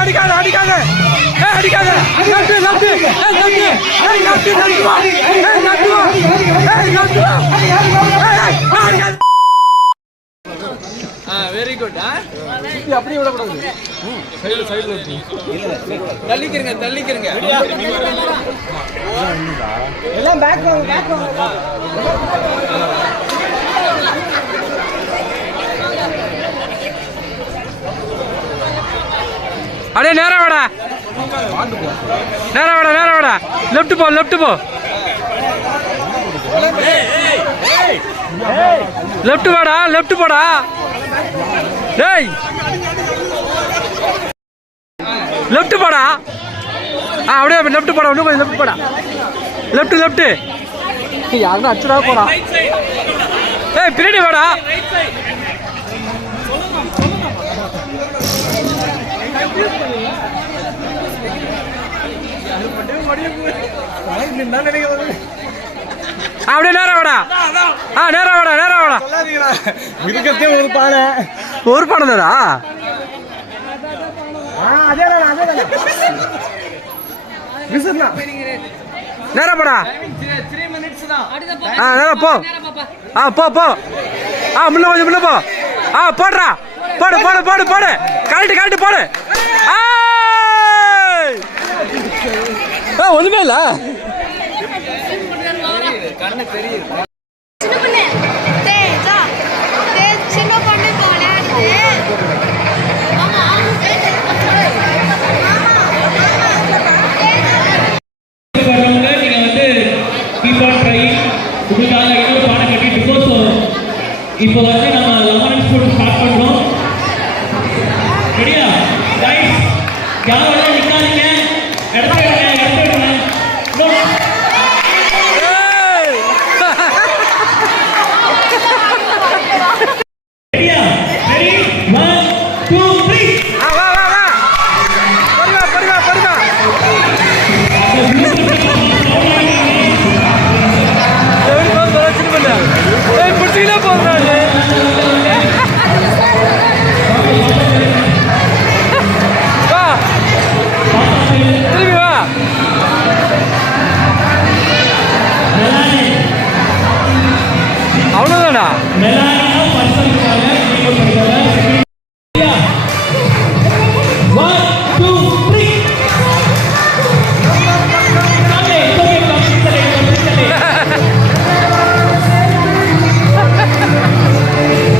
அடிக்காத அடிக்காத அடிக்காத left left left very good. அப்படியே விடக்கூடாது. சைடுல தள்ளிக்கிறங்க தள்ளிக்கிறங்க எல்லாம் பேக் வாங்க பேக் வாங்க. அடே நேரா வாடா நேரா வாடா நேரா வாடா. லெஃப்ட் போ லெஃப்ட் போ லெஃப்ட் வாடா லெஃப்ட் போடா. டேய் லெஃப்ட் போடா. அப்படியே லெஃப்ட் போடா. இன்னும் கொஞ்சம் லெஃப்ட் போடா. லெஃப்ட் லெஃப்ட் யாருன்னா அச்சுடா போடா. ஏய் பின்னாடி வாடா. அப்படியே நேரம் வாடா. நேரம் வாடா நேரம் வாடா. இருக்கத்தே ஒரு பானை ஒரு பானை தாடா. நேரம் போடா. நேரம் போ. போ போ. முன்ன கொஞ்சம் முன்ன போ. போடுறா போடு போடு போடு போடு. கரெக்ட் கரெக்ட் போடு. ஒண்ணுமே இல்ல. கண்ணு தெரியுது. இப்போ வந்து நம்ம லெமன் ஃபுட் ஸ்டார்ட் பண்றோம். ரெடியா गाइस? யாரெல்லாம் நிக்காதீங்க. எடுத்து ரெடியா? ரெடி 1 2 3 வா வா வா. படுவா படுவா படுவா. ஏய் போ போ சின்ன. ஏய் புடிச்சில போறானே. வா. திரும்பி வா. அவ்வளவுதானா? மெலானியா பர்சன்ட்டால நீங்க படிக்கல. 1 2 3 ஓகே ஓகே கம்ப்ளீட் கம்ப்ளீட்.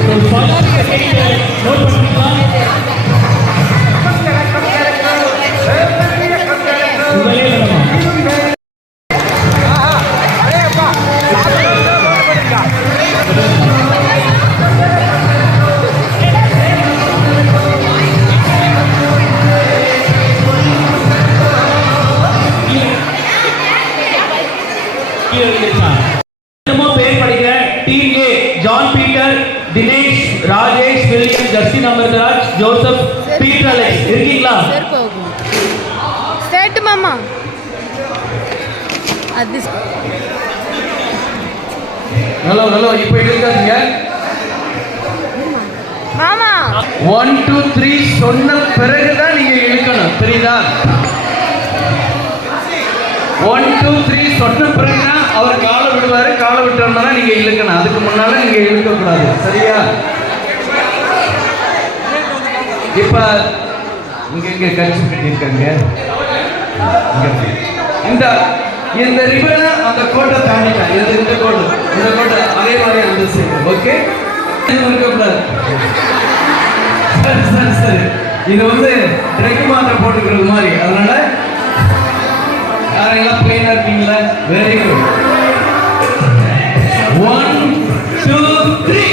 तो फर्स्ट सेकंड नोट பண்ணிக்கலாம். உங்களே வரமா. அடேப்பா. நோட் பண்ணிக்கா. பேர் படிக்கிற team A John Peter, Dinesh, Rajesh, William, Justin, Amritraj, Joseph, Peter Alex இருக்கீங்களா? செட் மாமா அது ஹலோ ஹலோ. இப்போ இருக்காதீங்க. மாமா 1 2 3 சொன்ன பிறகுதான் நீங்க இழுக்கணும். தெரியுதா? 1 2 3 சொன்ன பிறகுதான் அவர் காலை விடுவாரு. காலை விட்டோம்னா நீங்க இழுக்கணும். அதுக்கு முன்னால நீங்க இழுக்க கூடாது. சரியா? இப்ப இங்க இங்க கட்சி கட்டியிருக்காங்க. இந்த இந்த ரிபனை அந்த கோட்டை தாண்டிட்டேன். இந்த கோட்டை அதே மாதிரி அந்த சைடு. ஓகே இருக்கக்கூடாது. சரி சரி சரி. இது வந்து ட்ரெக் மாத்திரை போட்டுக்கிறது மாதிரி. அதனால யாரெல்லாம் பிளைனா இருக்கீங்களா? Very good. 1 2 3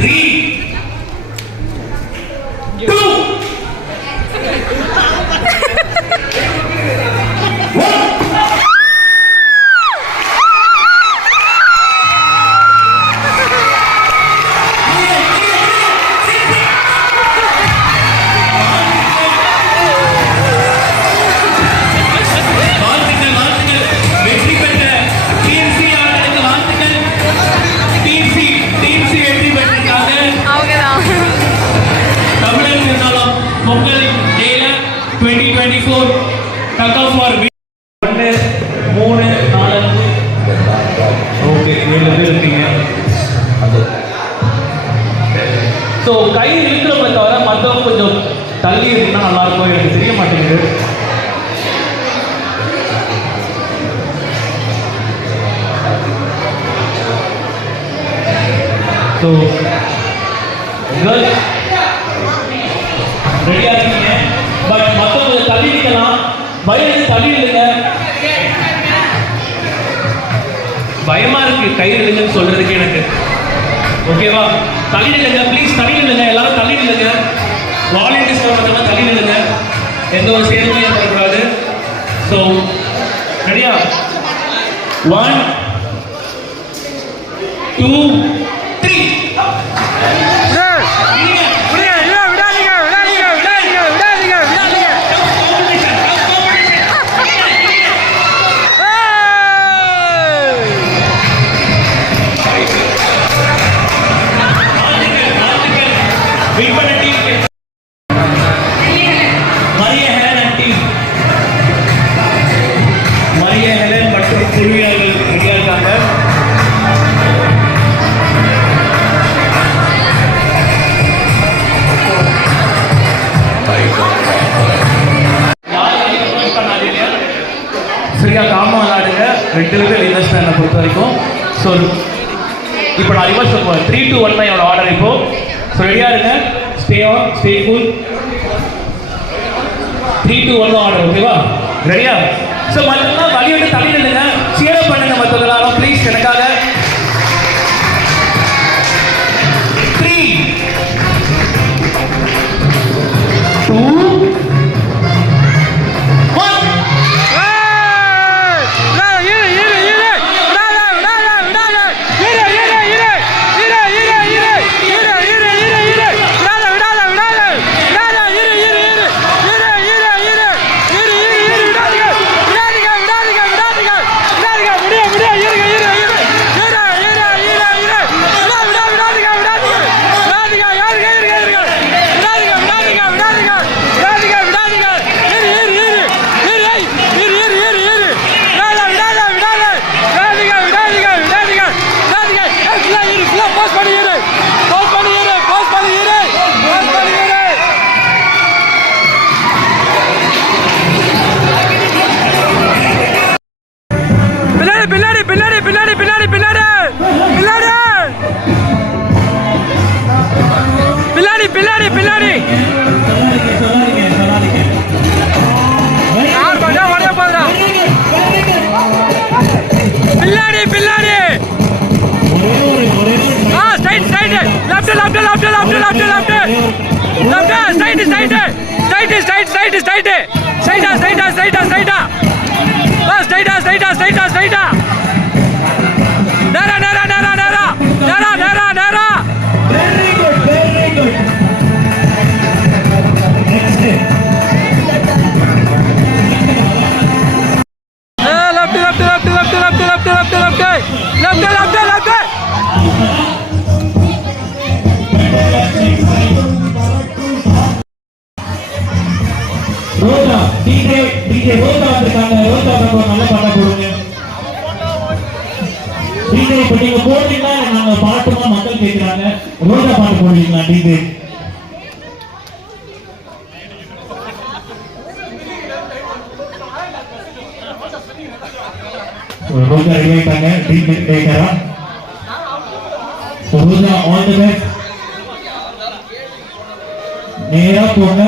3, 2, 1. வாழ்த்துக்கள், வாழ்த்துக்கள். வெற்றி பெற்ற TMC அவர்களுக்கு வாழ்த்துக்கள். TMC வெற்றி பெற்றிருக்காங்க. தமிழர் திருநாளாம் பொங்கல் டேல 2024 டக் ஆஃப் ஃபார் 1 3 4 ஓகே 7 பேர் இருக்கீங்க. ஸோ கை இழுக்கிறவங்களை தவிர மற்றவங்க கொஞ்சம் தள்ளி இருந்தால் நல்லா இருக்கும். எனக்கு தெரிய மாட்டேங்குது. ஸோ கேர்ள்ஸ் ரெடியாக இருக்கீங்க. பட் மற்றவங்க தள்ளி நிற்கலாம். வயது தள்ளி இல்லைங்க. பயமா இருக்கு கை இல்லைங்கன்னு சொல்றதுக்கு எனக்கு. ஓகேவா? தள்ளி நில்லுங்க ப்ளீஸ். தள்ளி நில்லுங்க. எல்லாரும் தள்ளி நில்லுங்க. வாலண்டியர்ஸ் மட்டும் தள்ளி நில்லுங்க. எந்த ஒரு சேருமே ஏற்படக்கூடாது. ஸோ ரெடியா? 1 2 3. மரிய ஹெலன் மற்றும் குழுவினர்கள் ரெடியா இருக்காங்க. சரியா காமா விளையாடுங்க. 2 பேர் இன்வெஸ்ட் பண்ண பொறுத்த வரைக்கும். ஸோ இப்போ நான் ரிவர்ஸ் சொல்லுவேன். 3 2 1 தான் என்னோட ஆர்டர் இப்போ. ஸோ ரெடியா இருங்க. Stay on, stay cool. 3 2 1 order. ஓகேவா? ரெடியா? ஸோ மற்றவங்க வழி விட்டு தள்ளி நில்லுங்க. சியர் பண்ணுங்க மற்றவங்களாலும் ப்ளீஸ் எனக்காக. 3 2 ரோஜா டிஜே ரோஜா வந்திருக்காங்க. ரோஜா நல்ல பாட்டா போடுங்க. டிஜே இப்ப நீங்க போடுறீங்களா? நாங்க பாட்டுமா மக்கள் கேட்கிறாங்க. ரோஜா பாட்டு போடுவீங்களா டிஜே? ரோஜா ரெடி ஆயிட்டாங்க. டிஜே கேட்கறா. Roja all the best. நேரா போங்க.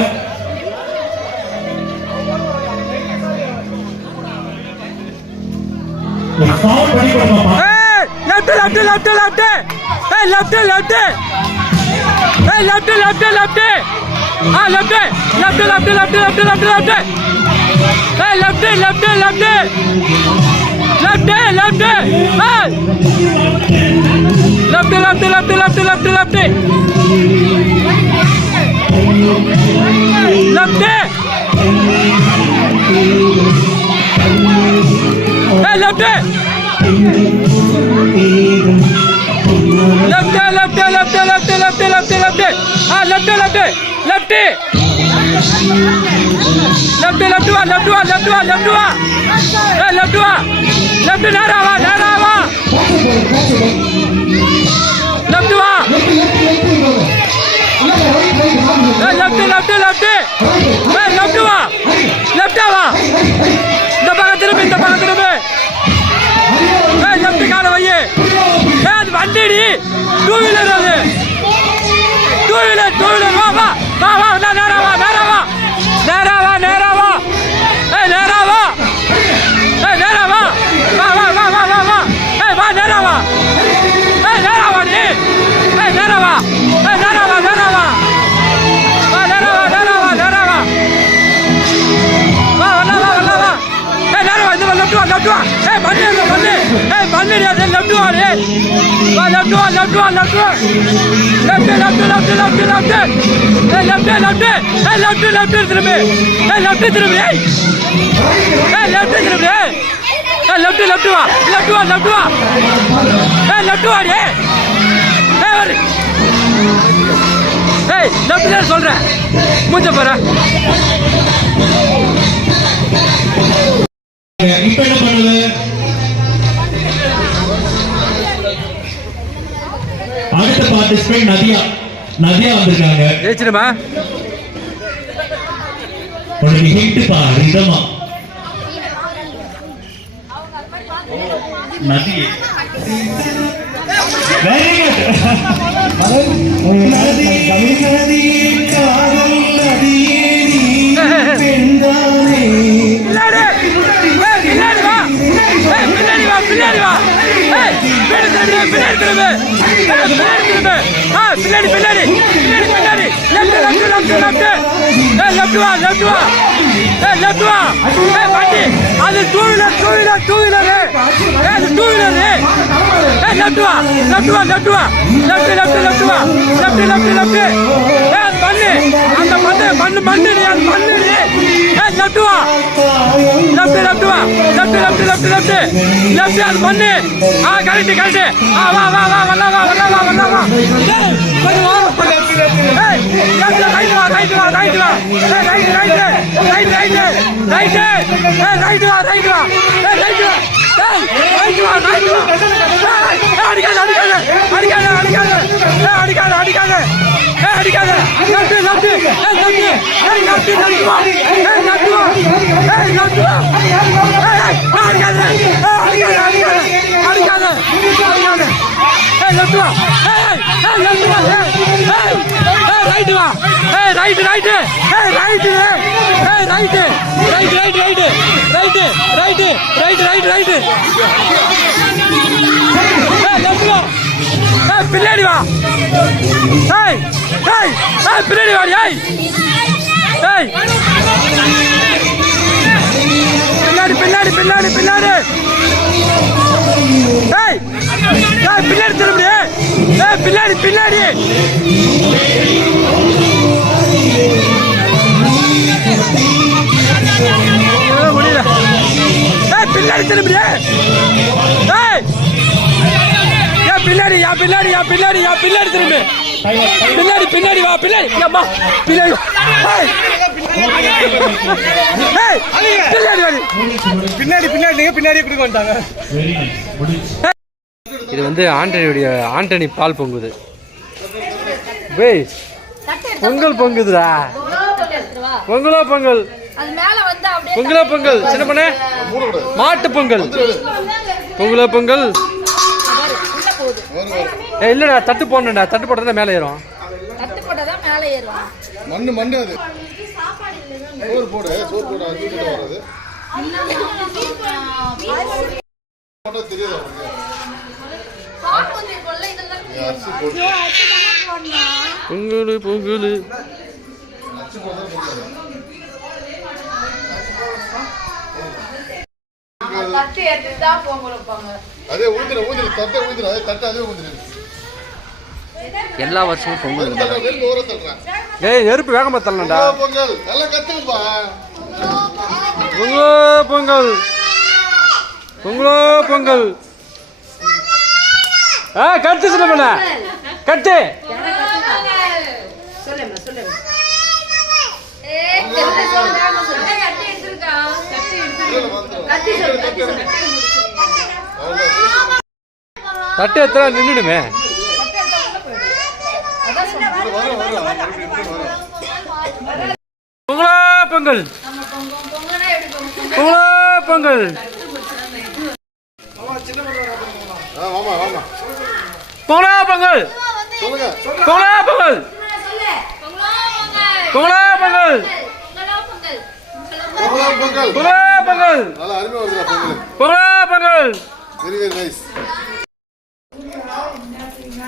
Hey, left. Hey, left. Hey, left, left, left. Ah, left, left, left, left, left, left, left. Hey, left, left, left. Left, left. Hey. Left, left, left, left, left, left. Left. Hey, left. Left, left, left, left, left, left, left. Ah, left, left, left. Left, left one, left one, left one, left one. Hey, left one. Left, Narawa, Narawa. Left one. Hey, left, left, left. Hey, left one. Left one. இந்த பக்கம் திரும்பி, இந்த பக்கம் திரும்பி. Hey, left கால வையே. Hey, அது வண்டிடி. Two wheeler அது. டூ வீலர், வா வா. வா வா, நேராவா, நேராவா. நேராவா, நேராவா. Hey, நேராவா. Hey, நேராவா. வா வா வா வா வா வா. Hey, வா நேராவா. Hey, நேராவா நீ. Hey, நேராவா. Hey, நேராவா, நேராவா. வா நேராவா, நேராவா, நேராவா. வா வா வா வா வா. Hey, நேராவா, இந்த லெஃப்ட் வா, லெஃப்ட் வா. Hey, பண்ணு, பண்ணு. Hey, பண்ணுடி அது லெஃப்ட் வா நீ. வா லெஃப்ட் வா, லெஃப்ட் வா, லெஃப்ட் வா. Left, left, left, left, left. Hey, left, left. Hey, left, left திரும்பு. Hey, left திரும்பு. Hey, left திரும்பு. Hey, left, left வா. Left வா, left வா. Hey, left வா டேய். Hey, வரு. Hey, left ல சொல்றேன். மூஞ்ச பாரு. இப்போ என்ன பண்ணுது? அடுத்த பார்ட்டிசிபென்ட் நதியா வந்திருக்காங்க. ஜெயிச்சிடுமா? உனக்கு ஹிண்ட் பா, ரிதமா. நதி. Very good. நதி காதல் நதியே நீ பெண்தானே. பின்னாடி வா. பின்னாடி வா. Hey, பின்னாடி திரும்பு. பின்னாடி பின்னாடி. Left, left, left, left. Hey, left வா, left வா. Hey, left வா. Hey, வண்டி. அது டூ வீலர். Hey, அது டூ வீலர். Hey, left வா. Left வா. Left, left வா. Left. Hey, அது பண்ணு. அந்த பண்ணு நீ அது பண்ணு நீ. Hey, left வா. Left வா. Left. Left அது பண்ணு. கரெக்ட். வா. Hey, கொஞ்சம் வா. Hey, left right வா. Hey, right. Hey, right. Hey, right வா. Hey, right வா. Hey, right வா. அடிக்காத. Left. Hey, left வா. Hey, left வா. அடிக்காத. Hey, left வா. Hey, left வா. Hey, right வா. Hey, right. Hey, right. Hey, right. Hey, left வா. Hey, பின்னாடி வா. Hey, பின்னாடி வா. Hey. பின்னாடி. Hey, பின்னாடி திரும்பி. Hey, பின்னாடி. முடியல. Hey, பின்னாடி திரும்பி. Hey, பின்னாடி திரும்பி. பின்னாடி வா. அம்மா பின்னாடி. பின்னாடியே குடிக்க வந்துட்டாங்க. இது வந்து ஆண்டனி பால் பொங்குது. பொங்கல் பொங்குதுடா. பொங்கல். சின்ன பண்ண மாட்டு பொங்கல். பொங்கல். இல்லடா, தட்டு போடணும்டா. தட்டு போட்டா மேலே ஏறும். மண்ணு அது சோறு போடு அது வராது. தெரியாது பொங்கல் பொங்கல். தட்டு எடுத்து தான் பொங்கல் வைப்பாங்க. அதே ஊத்துற தட்டை ஊத்துற அதே தட்டை அதே ஊத்துற எல்லா வருஷமும் பொங்கல். நெருப்பு ஊற தள்ளுறேன். ஏய் நெருப்பு வேகமா தள்ளணும்டா. பொங்கல் நல்லா கத்துப்பா. பொங்கல் பொங்கல் பொங்கல் பொங்கல். கட்டு சொல்லுங்க கட்டு. சொல்லுங்க சொல்லுங்க. தட்டு எத்தனை நின்றுடுமே. பொங்கலா பொங்கல் பொங்கலா பொங்கல். ஆமா ஆமா பொங்கலா பொங்கல் சொல்லுங்க. பொங்கலா பொங்கல் பொங்கலா பொங்கல் பொங்கல் பொங்கலா பொங்கல் நல்லா அருமையா வருதுடா பொங்கல். பொங்கலா பொங்கல். Very very nice.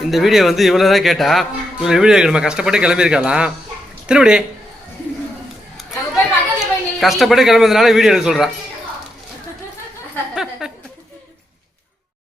இந்த வீடியோ வந்து இவ்வளோ தான் கேட்டா. இவ்வளோ வீடியோ நம்ம கஷ்டப்பட்டு கிளம்பியிருக்கலாம். திரும்படி கஷ்டப்பட்டு கிளம்புறதுனால வீடியோ எடுக்க சொல்கிறான்.